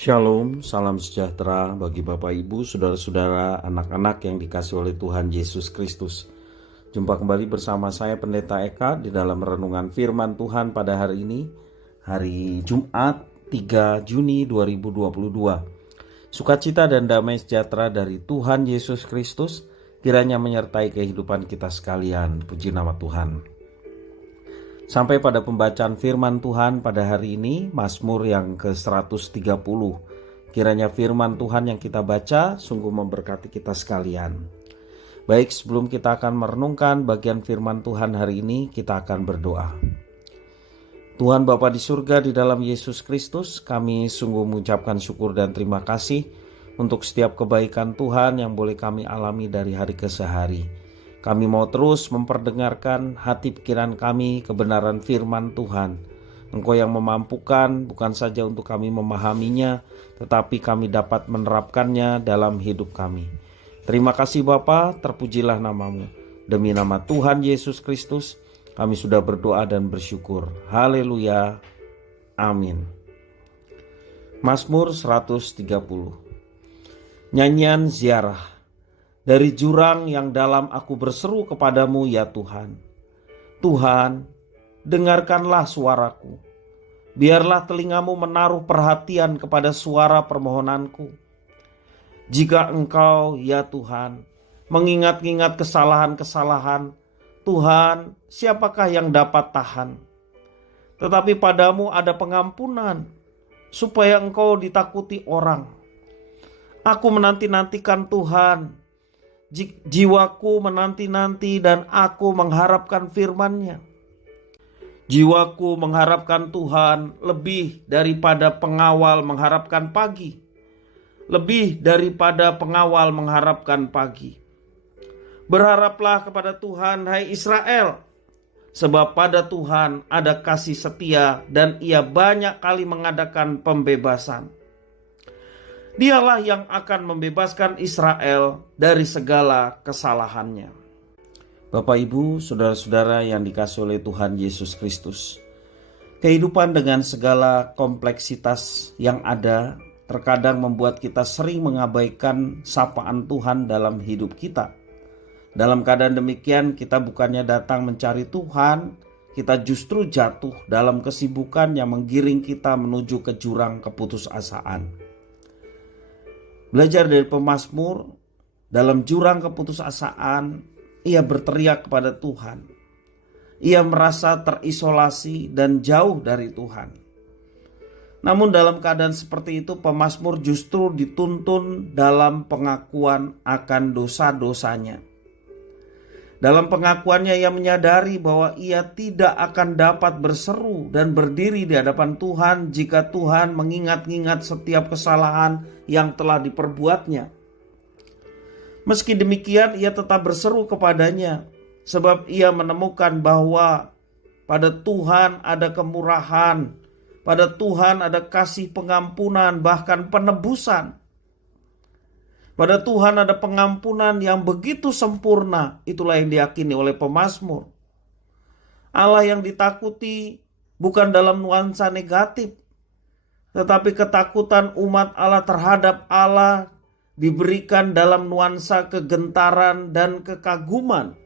Shalom, salam sejahtera bagi Bapak Ibu, Saudara-saudara, anak-anak yang dikasihi oleh Tuhan Yesus Kristus. Jumpa kembali bersama saya Pendeta Eka di dalam renungan firman Tuhan pada hari ini, hari Jumat 3 Juni 2022. Sukacita dan damai sejahtera dari Tuhan Yesus Kristus kiranya menyertai kehidupan kita sekalian. Puji nama Tuhan. Sampai pada pembacaan firman Tuhan pada hari ini, Mazmur yang ke-130. Kiranya firman Tuhan yang kita baca sungguh memberkati kita sekalian. Baik, sebelum kita akan merenungkan bagian firman Tuhan hari ini, kita akan berdoa. Tuhan Bapa di surga, di dalam Yesus Kristus, kami sungguh mengucapkan syukur dan terima kasih untuk setiap kebaikan Tuhan yang boleh kami alami dari hari ke hari. Kami mau terus memperdengarkan hati pikiran kami kebenaran firman Tuhan. Engkau yang memampukan bukan saja untuk kami memahaminya, tetapi kami dapat menerapkannya dalam hidup kami. Terima kasih Bapa, terpujilah namamu. Demi nama Tuhan Yesus Kristus, kami sudah berdoa dan bersyukur. Haleluya. Amin. Mazmur 130. Nyanyian ziarah. Dari jurang yang dalam aku berseru kepadamu ya Tuhan. Tuhan, dengarkanlah suaraku. Biarlah telingamu menaruh perhatian kepada suara permohonanku. Jika engkau ya Tuhan mengingat-ingat kesalahan-kesalahan, Tuhan, siapakah yang dapat tahan? Tetapi padamu ada pengampunan, supaya engkau ditakuti orang. Aku menanti-nantikan Tuhan. Jiwaku menanti-nanti dan aku mengharapkan firman-Nya. Jiwaku mengharapkan Tuhan lebih daripada pengawal mengharapkan pagi. Lebih daripada pengawal mengharapkan pagi. Berharaplah kepada Tuhan, hai Israel, sebab pada Tuhan ada kasih setia dan Ia banyak kali mengadakan pembebasan. Dialah yang akan membebaskan Israel dari segala kesalahannya. Bapak Ibu, saudara-saudara yang dikasihi oleh Tuhan Yesus Kristus. Kehidupan dengan segala kompleksitas yang ada terkadang membuat kita sering mengabaikan sapaan Tuhan dalam hidup kita. Dalam keadaan demikian kita bukannya datang mencari Tuhan, kita justru jatuh dalam kesibukan yang menggiring kita menuju ke jurang keputusasaan. Belajar dari pemazmur, dalam jurang keputusasaan, ia berteriak kepada Tuhan. Ia merasa terisolasi dan jauh dari Tuhan. Namun dalam keadaan seperti itu, pemazmur justru dituntun dalam pengakuan akan dosa-dosanya. Dalam pengakuannya ia menyadari bahwa ia tidak akan dapat berseru dan berdiri di hadapan Tuhan jika Tuhan mengingat-ingat setiap kesalahan yang telah diperbuatnya. Meski demikian ia tetap berseru kepadanya, sebab ia menemukan bahwa pada Tuhan ada kemurahan, pada Tuhan ada kasih pengampunan, bahkan penebusan. Pada Tuhan ada pengampunan yang begitu sempurna. Itulah yang diyakini oleh pemazmur. Allah yang ditakuti bukan dalam nuansa negatif, tetapi ketakutan umat Allah terhadap Allah diberikan dalam nuansa kegentaran dan kekaguman,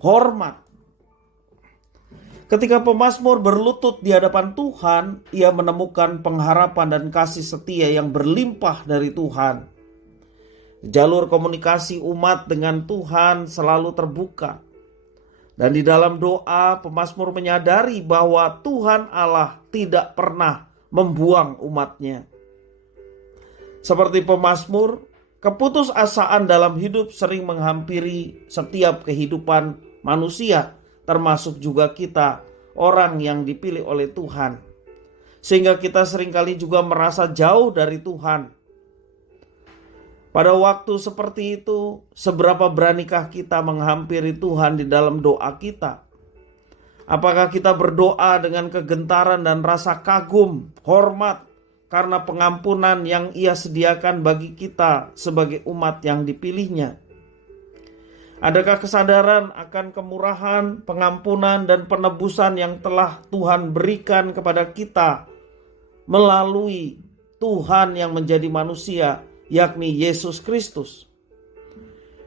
hormat. Ketika pemazmur berlutut di hadapan Tuhan, ia menemukan pengharapan dan kasih setia yang berlimpah dari Tuhan. Jalur komunikasi umat dengan Tuhan selalu terbuka. Dan di dalam doa, pemazmur menyadari bahwa Tuhan Allah tidak pernah membuang umatnya. Seperti pemazmur, keputusasaan dalam hidup sering menghampiri setiap kehidupan manusia, termasuk juga kita, orang yang dipilih oleh Tuhan. Sehingga kita seringkali juga merasa jauh dari Tuhan. Pada waktu seperti itu, seberapa beranikah kita menghampiri Tuhan di dalam doa kita? Apakah kita berdoa dengan kegentaran dan rasa kagum, hormat karena pengampunan yang Ia sediakan bagi kita sebagai umat yang dipilihnya? Adakah kesadaran akan kemurahan, pengampunan, dan penebusan yang telah Tuhan berikan kepada kita melalui Tuhan yang menjadi manusia, yakni Yesus Kristus.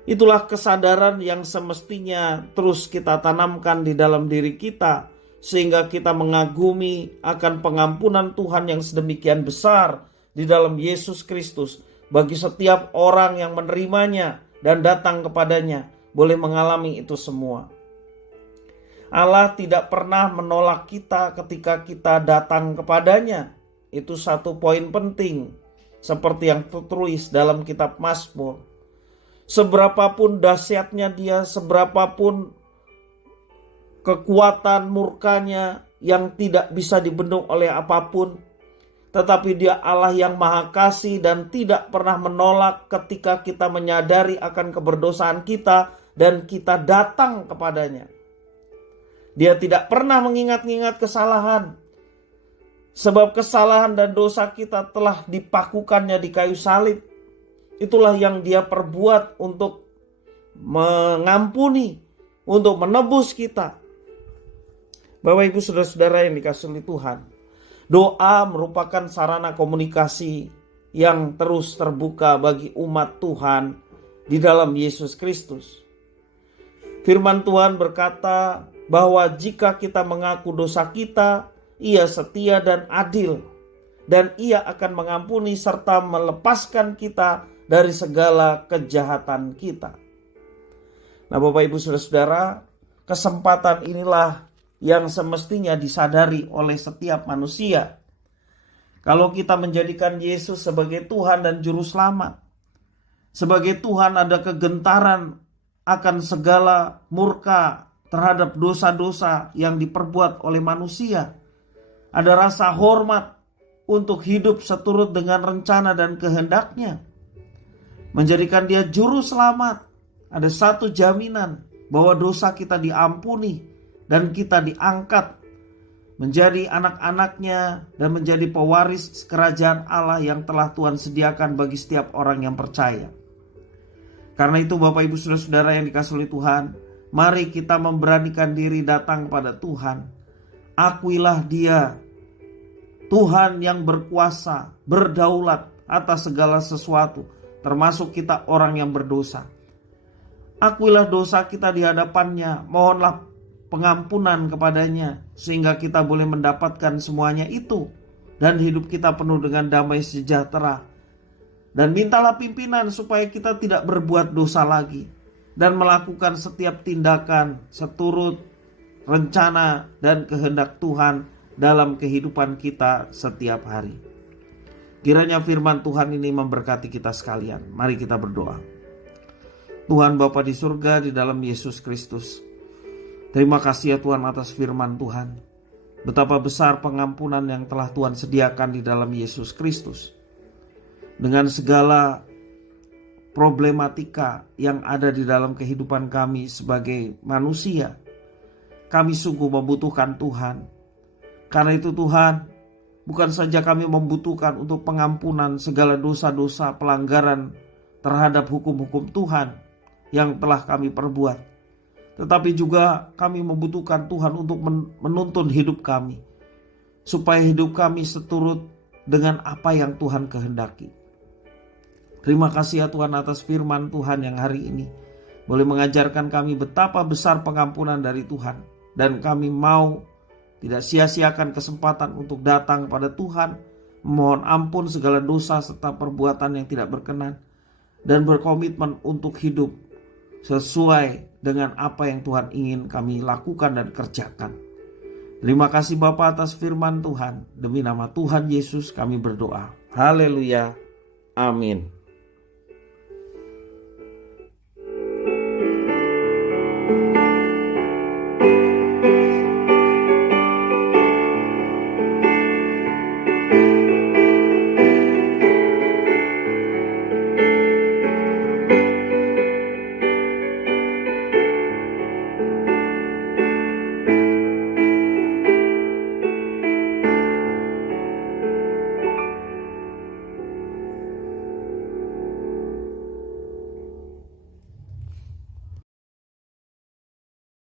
Itulah kesadaran yang semestinya terus kita tanamkan di dalam diri kita, sehingga kita mengagumi akan pengampunan Tuhan yang sedemikian besar di dalam Yesus Kristus bagi setiap orang yang menerimanya dan datang kepadanya boleh mengalami itu semua. Allah tidak pernah menolak kita ketika kita datang kepadanya. Itu satu poin penting, seperti yang tertulis dalam kitab Mazmur. Seberapapun dahsyatnya dia, seberapapun kekuatan murkanya yang tidak bisa dibendung oleh apapun, tetapi dia Allah yang maha kasih dan tidak pernah menolak ketika kita menyadari akan keberdosaan kita dan kita datang kepadanya. Dia tidak pernah mengingat-ingat kesalahan, sebab kesalahan dan dosa kita telah dipakukannya di kayu salib. Itulah yang dia perbuat untuk mengampuni, untuk menebus kita. Bapak ibu saudara-saudara yang dikasihi oleh Tuhan, doa merupakan sarana komunikasi yang terus terbuka bagi umat Tuhan di dalam Yesus Kristus. Firman Tuhan berkata bahwa jika kita mengaku dosa kita, Ia setia dan adil, dan Ia akan mengampuni serta melepaskan kita dari segala kejahatan kita. Nah Bapak ibu saudara-saudara, kesempatan inilah yang semestinya disadari oleh setiap manusia. Kalau kita menjadikan Yesus sebagai Tuhan dan Juru Selamat, sebagai Tuhan, ada kegentaran akan segala murka terhadap dosa-dosa yang diperbuat oleh manusia. Ada rasa hormat untuk hidup seturut dengan rencana dan kehendaknya. Menjadikan dia juru selamat, ada satu jaminan bahwa dosa kita diampuni dan kita diangkat menjadi anak-anaknya dan menjadi pewaris kerajaan Allah yang telah Tuhan sediakan bagi setiap orang yang percaya. Karena itu Bapak Ibu Saudara-saudara yang dikasihi oleh Tuhan, mari kita memberanikan diri datang kepada Tuhan. Akuilah Dia, Tuhan yang berkuasa, berdaulat atas segala sesuatu, termasuk kita orang yang berdosa. Akuilah dosa kita di hadapannya, mohonlah pengampunan kepadanya, sehingga kita boleh mendapatkan semuanya itu, dan hidup kita penuh dengan damai sejahtera. Dan mintalah pimpinan supaya kita tidak berbuat dosa lagi, dan melakukan setiap tindakan seturut rencana dan kehendak Tuhan dalam kehidupan kita setiap hari. Kiranya firman Tuhan ini memberkati kita sekalian. Mari kita berdoa. Tuhan Bapa di surga, di dalam Yesus Kristus, terima kasih ya Tuhan atas firman Tuhan. Betapa besar pengampunan yang telah Tuhan sediakan di dalam Yesus Kristus. Dengan segala problematika yang ada di dalam kehidupan kami sebagai manusia, kami sungguh membutuhkan Tuhan. Karena itu Tuhan, bukan saja kami membutuhkan untuk pengampunan segala dosa-dosa pelanggaran terhadap hukum-hukum Tuhan yang telah kami perbuat, tetapi juga kami membutuhkan Tuhan untuk menuntun hidup kami, supaya hidup kami seturut dengan apa yang Tuhan kehendaki. Terima kasih ya Tuhan atas firman Tuhan yang hari ini boleh mengajarkan kami betapa besar pengampunan dari Tuhan, dan kami mau tidak sia-siakan kesempatan untuk datang pada Tuhan, memohon ampun segala dosa serta perbuatan yang tidak berkenan, dan berkomitmen untuk hidup sesuai dengan apa yang Tuhan ingin kami lakukan dan kerjakan. Terima kasih Bapa atas firman Tuhan. Demi nama Tuhan Yesus kami berdoa. Haleluya. Amin.